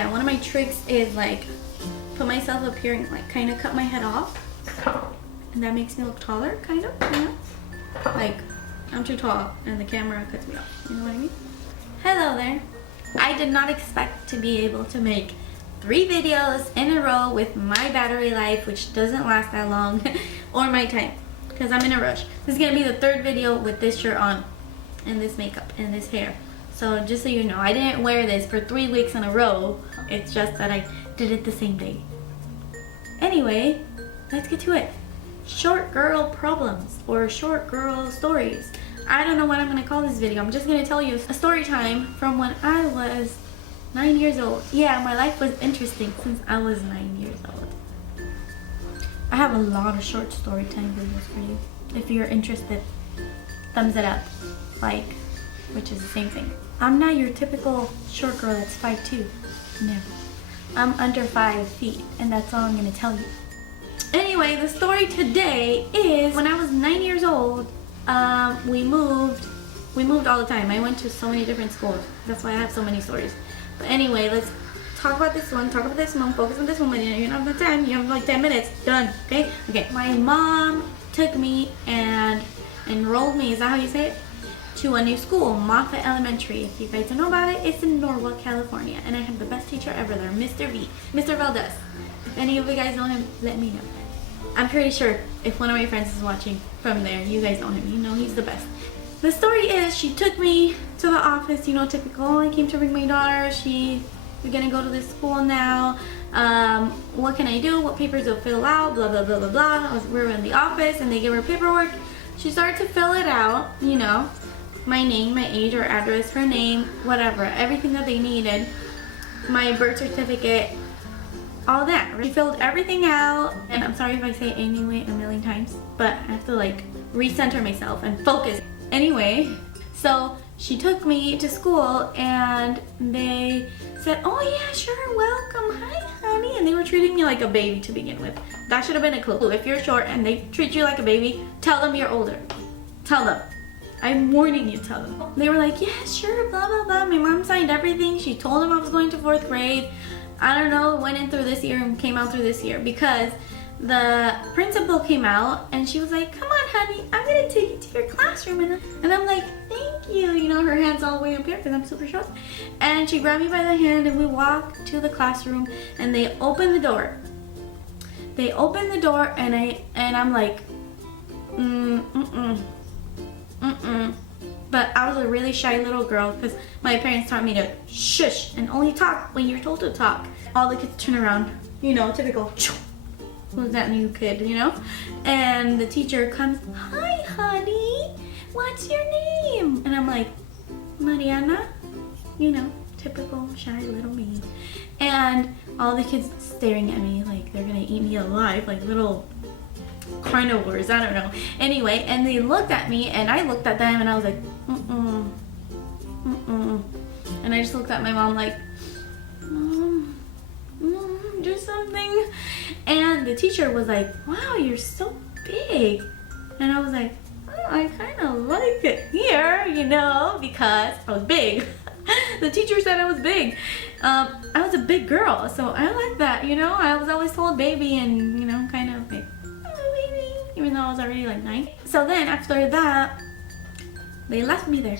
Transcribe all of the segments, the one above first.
yeah, one of my tricks is like put myself up here and like kind of cut my head off, and that makes me look taller, kind of, you know? Like I'm too tall and the camera cuts me off, you know what I mean? Hello there. I did not expect to be able to make 3 videos in a row with my battery life, which doesn't last that long, or my time, because I'm in a rush. This is gonna be the 3rd video with this shirt on, and this makeup, and this hair. So just so you know, I didn't wear this for 3 weeks in a row. It's just that I did it the same day. Anyway, let's get to it. Short girl problems, or short girl stories. I don't know what I'm gonna call this video. I'm just gonna tell you a story time from when I was 9 years old. Yeah, my life was interesting since I was 9 years old. I have a lot of short story time videos for you. If you're interested, thumbs it up, like, which is the same thing. I'm not your typical short girl that's 5'2". No. I'm under 5 feet, and that's all I'm gonna tell you. Anyway, the story today is when I was 9 years old, we moved all the time. I went to so many different schools. That's why I have so many stories. But anyway, let's talk about this one, talk about this one, focus on this one. You don't have the time, you have like 10 minutes, done, okay? Okay, my mom took me and enrolled me, is that how you say it? To a new school, Moffat Elementary. If you guys don't know about it, it's in Norwalk, California. And I have the best teacher ever there, Mr. V, Mr. Valdez. If any of you guys know him, let me know. I'm pretty sure if one of my friends is watching from there, you guys know him. You know he's the best. The story is she took me to the office, you know, typical. I came to bring my daughter. We're gonna go to this school now. What can I do? What papers to fill out? Blah, blah, blah, blah, blah. We were in the office and they gave her paperwork. She started to fill it out, you know, my name, my age, her address, her name, whatever, everything that they needed, my birth certificate, all that. She filled everything out, and I'm sorry if I say it anyway a million times, but I have to like recenter myself and focus. Anyway, so she took me to school and they said, oh yeah, sure, welcome, hi honey, and they were treating me like a baby to begin with. That should have been a clue. If you're short and they treat you like a baby, tell them you're older. Tell them. I'm warning you, tell them. They were like, yeah, sure, blah, blah, blah. My mom signed everything. She told them I was going to 4th grade. I don't know, went in through this year and came out through this year because the principal came out and she was like, come on, honey, I'm gonna take you to your classroom. And I'm like, thank you. You know, her hand's all the way up here because I'm super short. And she grabbed me by the hand and we walked to the classroom and they opened the door. They opened the door and I'm like, But I was a really shy little girl because my parents taught me to shush and only talk when you're told to talk. All the kids turn around, you know, typical, who's that new kid, you know? And the teacher comes, hi honey, what's your name? And I'm like, Mariana, you know, typical shy little me. And all the kids staring at me like they're gonna eat me alive, like little carnivores, I don't know. Anyway, and they looked at me and I looked at them and I was like, And I just looked at my mom like, Mom, do something. And the teacher was like, wow, you're so big. And I was like, oh, I kind of like it here, you know, because I was big. The teacher said I was big. I was a big girl, so I like that, you know. I was always told baby and, you know, kind of like, even though I was already like 9. So then after that, they left me there.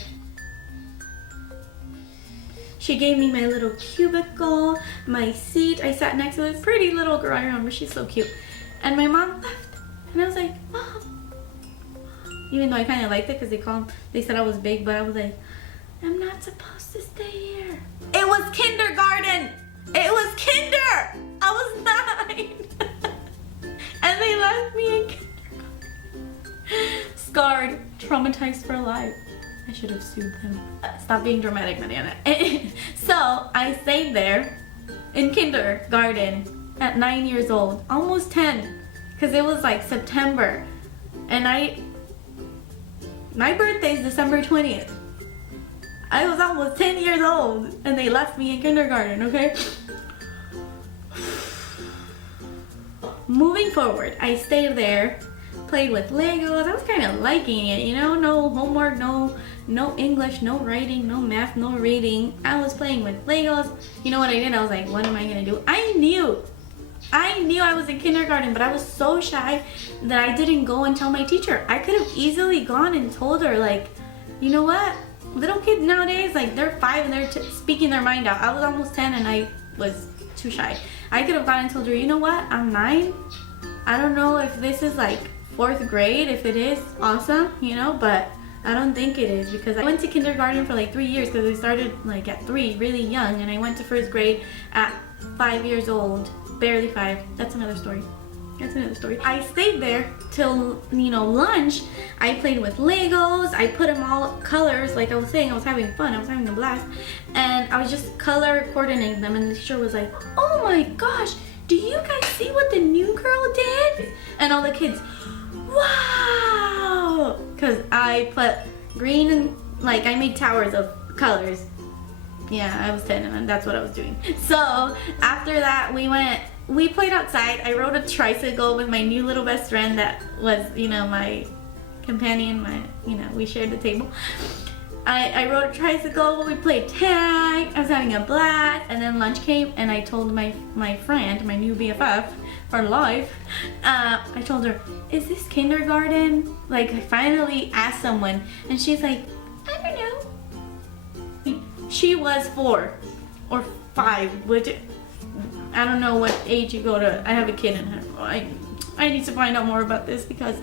She gave me my little cubicle, my seat. I sat next to this pretty little girl. I remember, she's so cute. And my mom left. And I was like, Mom. Even though I kind of liked it because they said I was big, but I was like, I'm not supposed to stay here. It was kindergarten. It was kinder. I was 9. And they left me in kindergarten. Scarred, traumatized for life. I should have sued them. Stop being dramatic, Mariana. So I stayed there in kindergarten at 9 years old, almost 10, because it was like September, and my birthday is December 20th. I was almost 10 years old, and they left me in kindergarten, okay? Moving forward, I stayed there, played with Legos. I was kind of liking it, you know, no homework, no no English, no writing, no math, no reading. I was playing with Legos. You know what I did? I was like, what am I gonna do? I knew I was in kindergarten, but I was so shy that I didn't go and tell my teacher. I could have easily gone and told her, like, you know what? Little kids nowadays, like, they're 5 and they're speaking their mind out. I was almost 10 and I was too shy. I could have gone and told her, you know what? I'm 9. I don't know if this is like 4th grade. If it is, awesome, you know, but I don't think it is, because I went to kindergarten for like 3 years, because I started like at 3, really young, and I went to 1st grade at 5 years old, barely 5. That's another story. That's another story. I stayed there till, you know, lunch. I played with Legos. I put them all colors. Like I was saying, I was having fun. I was having a blast. And I was just color coordinating them. And the teacher was like, oh my gosh, do you guys see what the new girl did? And all the kids, wow. Because I put green and, like, I made towers of colors. Yeah, I was 10 and that's what I was doing. So after that, we played outside. I rode a tricycle with my new little best friend that was, you know, my companion, we shared the table. I rode a tricycle, we played tag, I was having a blast, and then lunch came and I told my friend, my new BFF for life, I told her, is this kindergarten? Like, I finally asked someone, and she's like, I don't know. She was 4 or 5, which I don't know what age you go to. I have a kid in her. I need to find out more about this, because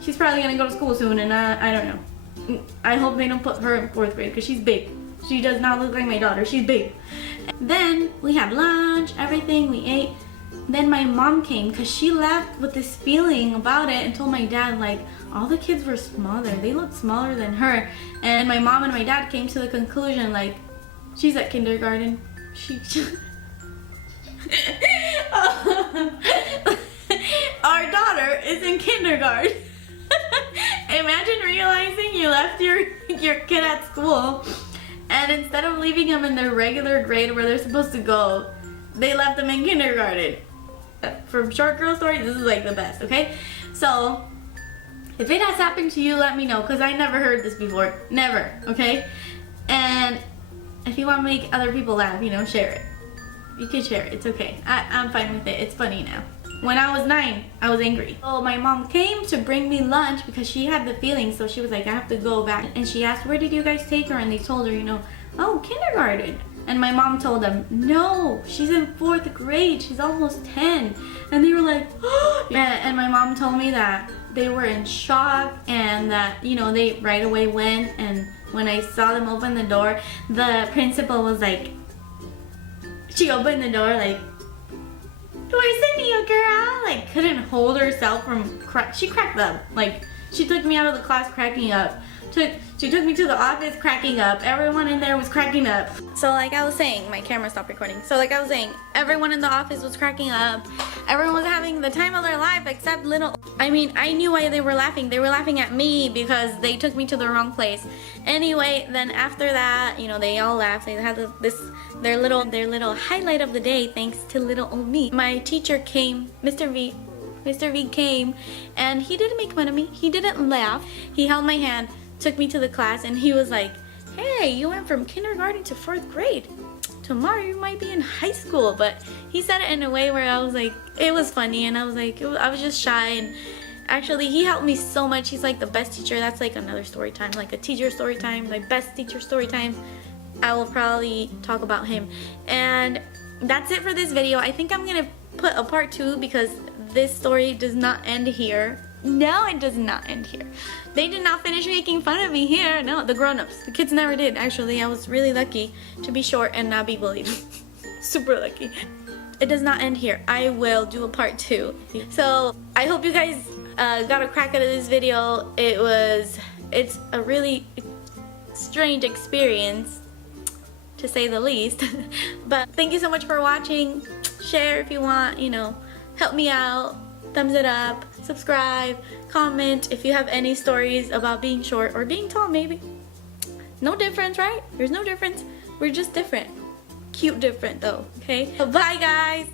she's probably gonna go to school soon, and I don't know. I hope they don't put her in 4th grade, because she's big. She does not look like my daughter. She's big. Then we had lunch, everything, we ate. Then my mom came, because she left with this feeling about it and told my dad, like, all the kids were smaller. They looked smaller than her. And my mom and my dad came to the conclusion, like, she's at kindergarten. Our daughter is in kindergarten. Imagine realizing you left your kid at school, and instead of leaving them in their regular grade where they're supposed to go, they left them in kindergarten. For short girl stories, this is like the best, okay? So if it has happened to you, let me know, because I never heard this before. Never, okay? And if you want to make other people laugh, you know, share it. You can share it, it's okay. I'm fine with it, it's funny now. When I was 9, I was angry. So my mom came to bring me lunch because she had the feeling, so she was like, I have to go back. And she asked, where did you guys take her? And they told her, you know, oh, kindergarten. And my mom told them, no, she's in 4th grade, she's almost 10. And they were like, oh. And my mom told me that they were in shock, and that, you know, they right away went, and when I saw them open the door, the principal was like, she opened the door like, we're sending you, girl. Like, couldn't hold herself from she cracked up. Like, she took me out of the class cracking up. She took me to the office cracking up. Everyone in there was cracking up. So like I was saying, my camera stopped recording. So like I was saying, everyone in the office was cracking up. Everyone was having the time of their life except little. I mean, I knew why they were laughing. They were laughing at me because they took me to the wrong place. Anyway, then after that, you know, they all laughed. They had their little highlight of the day, thanks to little old me. My teacher came, Mr. V came, and he didn't make fun of me. He didn't laugh. He held my hand, took me to the class, and he was like, hey, you went from kindergarten to 4th grade. Tomorrow you might be in high school. But he said it in a way where I was like, it was funny, and I was like, I was just shy. And actually, he helped me so much. He's like the best teacher. That's like another story time, like a teacher story time, like best teacher story time. I will probably talk about him. And that's it for this video. I think I'm gonna put a part 2, because this story does not end here. No, it does not end here. They did not finish making fun of me here. No, the grown-ups. The kids never did. Actually, I was really lucky to be short and not be bullied. Super lucky. It does not end here. I will do a part 2. So I hope you guys got a crack out of this video. It's a really strange experience, to say the least. But thank you so much for watching. Share if you want, you know, help me out. Thumbs it up, subscribe, comment if you have any stories about being short or being tall, maybe. No difference, right? There's no difference. We're just different. Cute different though, okay? Bye guys!